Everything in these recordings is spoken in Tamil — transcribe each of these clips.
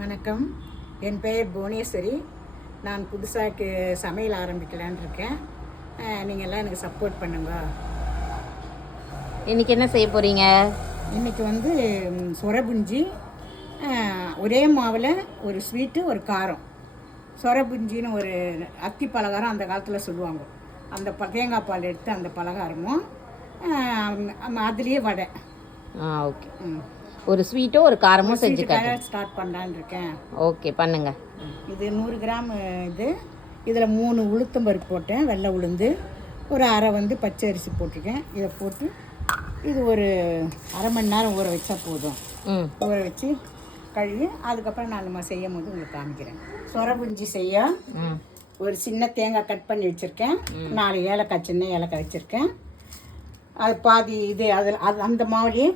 வணக்கம், என் பெயர் புவனேஸ்வரி. நான் புதுசாக சமையல் ஆரம்பிக்கலான்னு இருக்கேன். நீங்கள் எல்லாம் எனக்கு சப்போர்ட் பண்ணுங்க. இன்றைக்கி என்ன செய்ய போகிறீங்க? இன்றைக்கி வந்து சொரபுஞ்சி, ஒரே மாவில் ஒரு ஸ்வீட்டு ஒரு காரம். சொரபுஞ்சின்னு ஒரு அத்தி பலகாரம் அந்த காலத்தில் சொல்லுவாங்க. அந்த தேங்காய் பால் எடுத்து அந்த பலகாரமும் அதுலேயே வடை. ஓகே. ஒரு ஸ்வீட்டும் ஒரு காரமும் செஞ்சு ஸ்டார்ட் பண்ணலான்னு இருக்கேன். ஓகே, பண்ணுங்க. இது 100 கிராம். இதில் 3 உளுத்தம்பருப்பு போட்டேன், வெள்ளை உளுந்து. ஒரு அரை பச்சை அரிசி போட்டிருக்கேன். இதை போட்டு இது ஒரு அரை மணி நேரம் ஊற வச்சா போதும். ஊற வச்சு கழுவி அதுக்கப்புறம் நான் செய்யும் போது உங்களுக்கு காமிக்கிறேன். சொரபுஞ்சி செய்ய ஒரு சின்ன தேங்காய் கட் பண்ணி வச்சுருக்கேன். 4 ஏலக்காய், சின்ன ஏலக்காய் வச்சுருக்கேன். அது பாதி இது அதில் அந்த மாவுலேயே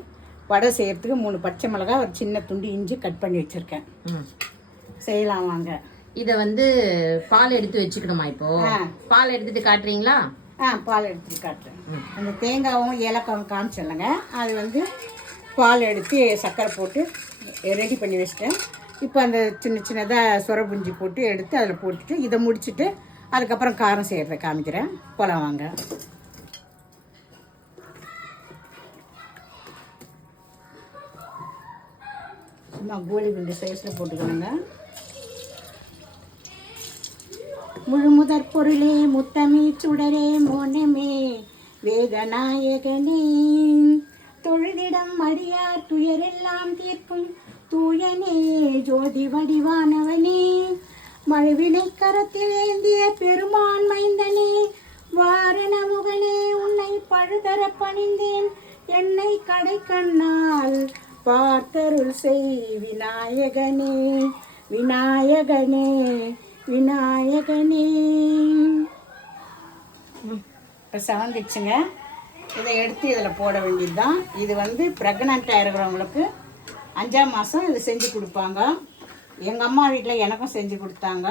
வடை செய்கிறதுக்கு 3 பச்சை மிளகாய், ஒரு சின்ன துண்டு இஞ்சி கட் பண்ணி வச்சுருக்கேன். செய்யலாம் வாங்க. இதை பால் எடுத்து வச்சுக்கணுமா? இப்போது பால் எடுத்துகிட்டு காட்டுறீங்களா? பால் எடுத்துகிட்டு காட்டுறேன். அந்த தேங்காயும் ஏலக்காயும் காமிச்சிடலங்க. அது பால் எடுத்து சர்க்கரை போட்டு ரெடி பண்ணி வச்சுட்டேன். இப்போ அந்த சின்ன சின்னதாக சொரபுஞ்சி போட்டு எடுத்து அதில் போட்டுட்டு இதை முடிச்சுட்டு அதுக்கப்புறம் காரம் செய்கிறத காமிக்கிறேன். போகலாம் வாங்க. சும்மா கோலி குண்டு சைஸில் போட்டுக்கணுங்க. முழுமுதற் பொருளே, முத்தமே, சுடரே, மோனமே, வேதநாயகனே, தொழுதிடம் அடியார் துயரெல்லாம் தீர்க்கும் தூயனே, ஜோதி வடிவானவனே, மழுவினை கரத்தில் ஏந்திய பெருமான் மைந்தனே, வாரண முகனே, உன்னை பழுதர பணிந்தேன், என்னை கடை கண்ணால் பார்த்தருள் செய் விநாயகனே, விநாயகனே, விநாயகனே. இப்போ செவந்துச்சுங்க. இதை எடுத்து இதில் போட வேண்டியது தான். இது ப்ரெக்னெண்ட்டாக இருக்கிறவங்களுக்கு 5ஆம் மாதம் இது செஞ்சு கொடுப்பாங்க. எங்கள் அம்மா வீட்டில் எனக்கும் செஞ்சு கொடுத்தாங்க.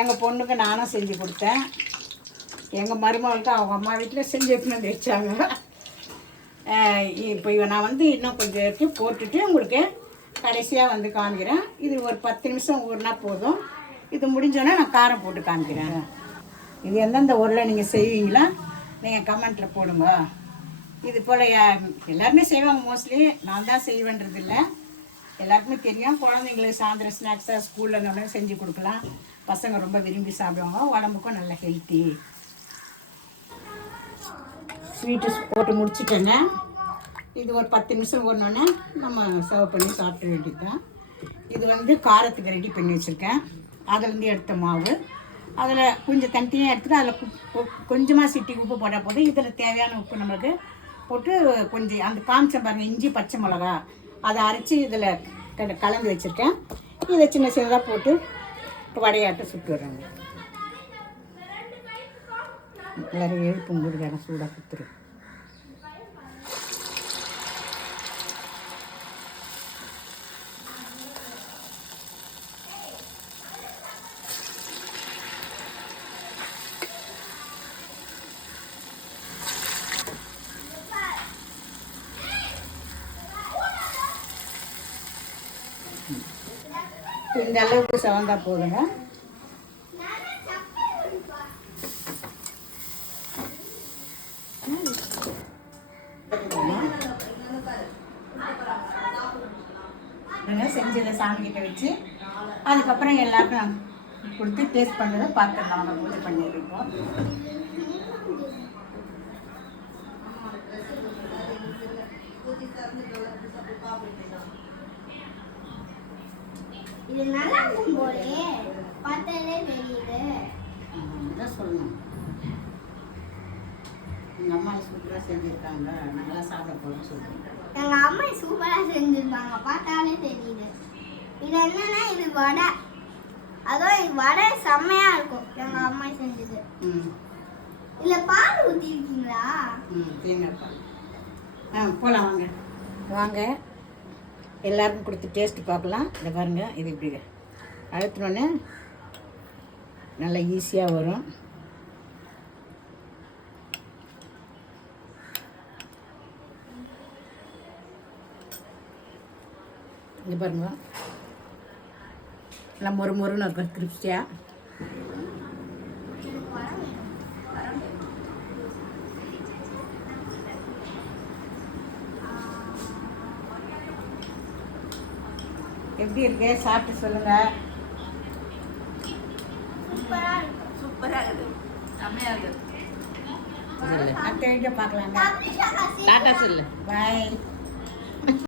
எங்கள் பொண்ணுக்கு நானும் செஞ்சு கொடுத்தேன். எங்கள் மருமகளுக்கு அவங்க அம்மா வீட்டில் செஞ்சு எடுத்துன்னு வச்சாங்க. இப்போ நான் இன்னும் கொஞ்சம் எடுத்து போட்டுட்டு உங்களுக்கு கடைசியாக காமிக்கிறேன். இது ஒரு 10 நிமிஷம் ஊறினா போதும். இது முடிஞ்சோன்னா நான் காரம் போட்டு காமிக்கிறேன். இது எந்தெந்த ஊரில் நீங்கள் செய்வீங்களா நீங்கள் கமெண்ட்டில் போடுங்க. இது போல் எல்லாருமே செய்வாங்க. மோஸ்ட்லி நான் தான் செய்வேன்றது இல்லை, எல்லாருக்குமே தெரியும். குழந்தைங்களுக்கு சாயந்தரம் ஸ்நாக்ஸாக ஸ்கூலில் இருந்தாலும் செஞ்சு கொடுக்கலாம். பசங்க ரொம்ப விரும்பி சாப்பிடுவாங்க. உடம்புக்கும் நல்ல ஹெல்த்தி. ஸ்வீட்டு போட்டு முடிச்சுட்டேங்க. இது ஒரு 10 நிமிஷம் ஓடனோன்னே நம்ம சர்வ் பண்ணி சாப்பிட வேண்டியது தான். இது காரத்துக்கு ரெடி பண்ணி வச்சுருக்கேன். அதிலேருந்து எடுத்த மாவு, அதில் கொஞ்சம் தண்ணியாக எடுத்துகிட்டு அதில் கொஞ்சமாக சிட்டி உப்பு போட்டால் போதும். இதில் தேவையான உப்பு நம்மளுக்கு போட்டு கொஞ்சம் அந்த காமிச்சம் பாருங்கள், இஞ்சி பச்சை மிளகா அதை அரைச்சி இதில் கலந்து வச்சுருக்கேன். இதை சின்ன சின்னதாக போட்டு வடையாட்ட சுட்டு விடுறாங்க. எல்லோரும் எழுப்பும் கொடுக்காங்க, சூடாக குத்துரு. இந்த அளவுக்கு செவந்தா போதுங்க. செஞ்சதை சாமிக்கிட்ட வச்சு அதுக்கப்புறம் எல்லாருக்கும் கொடுத்து டேஸ்ட் பண்ணதை பார்த்துடலாம். அவங்க பூஜை பண்ணியிருக்கோம். இது நல்லா இருக்கும் போலே பார்த்தாலே தெரியுது. இதான் சொல்லணும். எங்கள் அம்மா சூப்பராக செஞ்சுருக்காங்க, நல்லா சாப்பிட போகிறோம் சொல்லுங்க. எங்கள் அம்மா சூப்பராக செஞ்சுருப்பாங்க, பார்த்தாலே தெரியுது. இது என்னன்னா இது வடை. அதுவும் இது வடை செம்மையாக இருக்கும் எங்கள் அம்மா செஞ்சது. இல்லை பால் ஊற்றிருக்கீங்களா? தேங்காய் பால். போகலாம் வாங்க வாங்க, எல்லாருக்கும் கொடுத்து டேஸ்ட்டு பார்க்கலாம். இதை பாருங்கள், இது இப்படி அழுத்தினோன்னே நல்லா ஈஸியாக வரும். இங்கே பாருங்க, நல்லா மொறு மொறுன்னு இருக்கும் கிறிஸ்டியாக. எனக்கு வடை வேணும். எப்படி இருக்கு சாப்பிட்டு சொல்லுங்கள். சூப்பரா இருக்கு. சூப்பராக இருக்குது, செம்மையாக இருக்குது. சொல்லு. அடுத்த வீடியோ பார்க்கலாங்க. தம்பிஷா டாட்டா சொல்லு. பாய்.